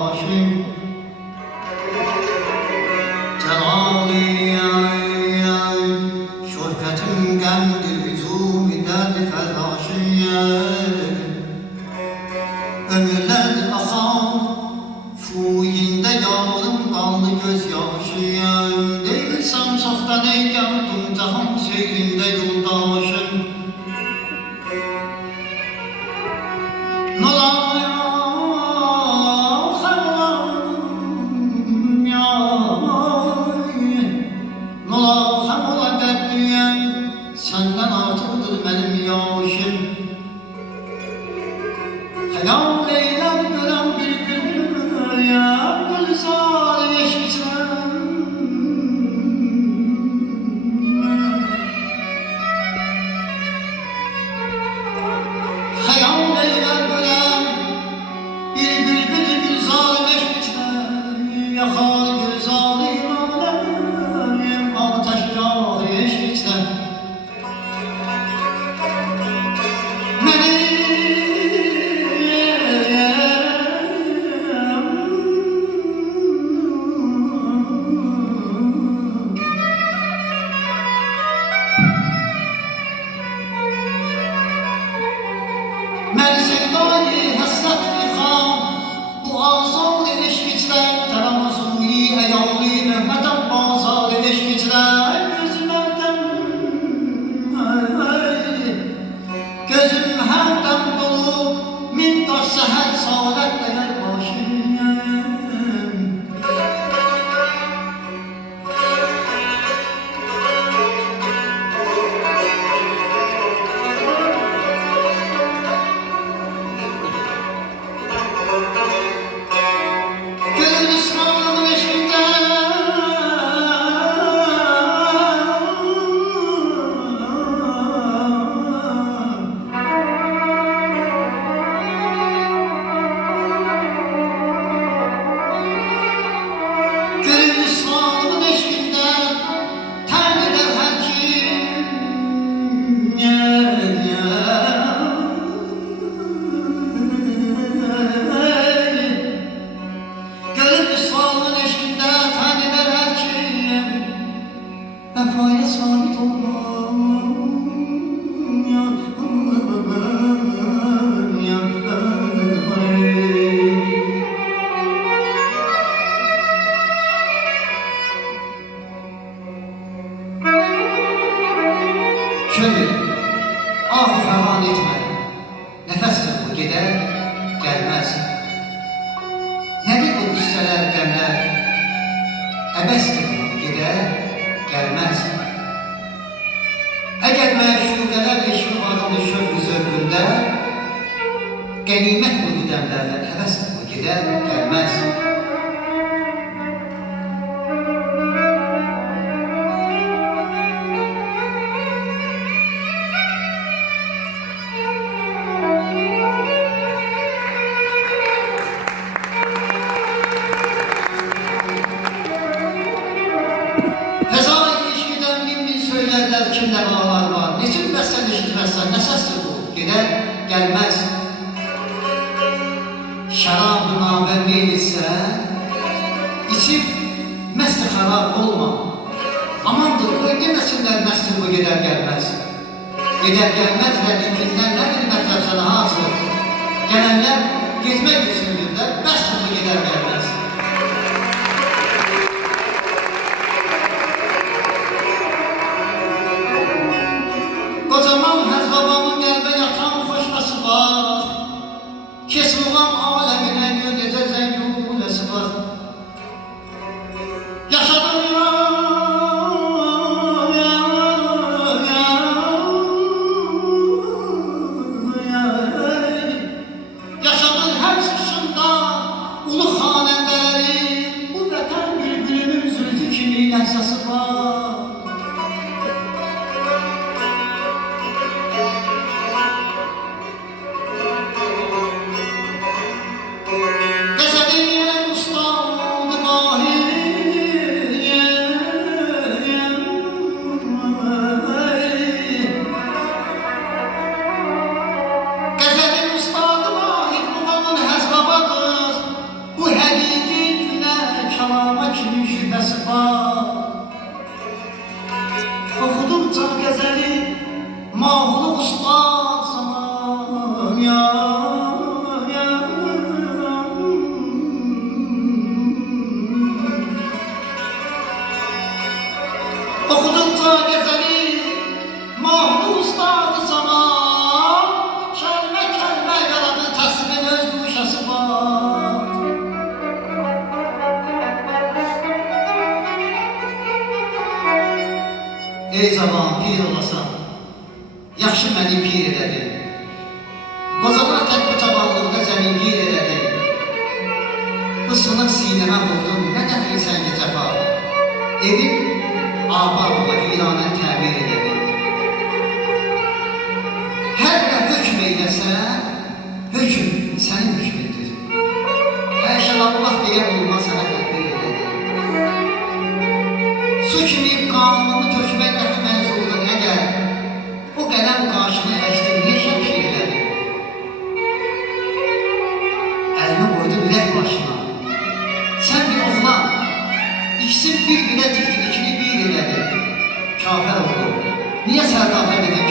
başım Celali şöhretim gemdir hüzum-i derdi ferdaşım Ömürlerdir akan şuyinde yağlarım kanlı gözyaşım Değilsem softan ey geldim cahan seyrinde yoldaşım Senden artıqdır mənim yaşım Hayal eylem görən bir gülüya Gülzar eşitəm Hayal eylem görən bir bülbül Gülzar eşitəm Yaxar Gülzar imanəm Ateşgah eşitəm Mən sevdayı həsrət yıxam Bu azad eşq içlər Təramzuyi əyali Məhmətəm bazar eşq içlər Gözüm hərdən dolu Min daş səhər saalət dəyər başım Vefaya sabit olmam Şöyle, ah ferman etme Nefestir bu gider, gelmez Nedir bu kısseler, gemler Ebestir bu gider, gelmez Eğer meşruqələr eşq adını şövq-ü zövqündə Qənimət bu qüdəmlərdən həvəsdir bu gider, gelmez Kimler ağlar var, neçin bəsən eşitməzsən, nə səsdir bu, gedər, gəlməz Şərab-ı nabə meyl etsə, içib məst-i xarab olma Amandır, qoy deməsinlər məstir bu, gedər, gəlməz Gedər, gəlməz rədifindən nə bir mətləb sənə hazır Gələnlər getmək düşündürlər, məstir bu, gedər, gəlməz Kocaman Həzbabamın qəlbə yatan xoşması var Kesmuğam aləminə gör necə zəngüləsi var Yaşadım Yaşadın hər çıxışında ulu xanəndələri Bu vətən bülbülünün zülfü kimi əhsası var guşası var. Oxudukca qəzəli mahulu ustad zaman ya, ya. Oxudukca qəzəli mahulu ustad zaman kəlmə yaradı təsvirin öz guşası var. Ey zaman pir olasan, yaxşı məni pir elədin. Qocalar tək bu cavanlıqda zəmingir elədin. Bu sınıq sinəmə vurdun, nə dəfir səngi cəfa. Evin abad ola viranən təmir elədin. Hər nə hökm eyləsən, hökm sənin hökmündür. Həşəl Allah deyən olmaz sənə təqdir elədin. Su kimi qanunu tökmək dəxi mənzurdur əgər o qələm qarşını əkdir, niyə şəmşir elədi? Əlini qoydu ürək başına. Sən bir oğlan, ikisi bir-birə dikdir, ikini bir elədi. Kafər oldu. Niyə sərdafət edin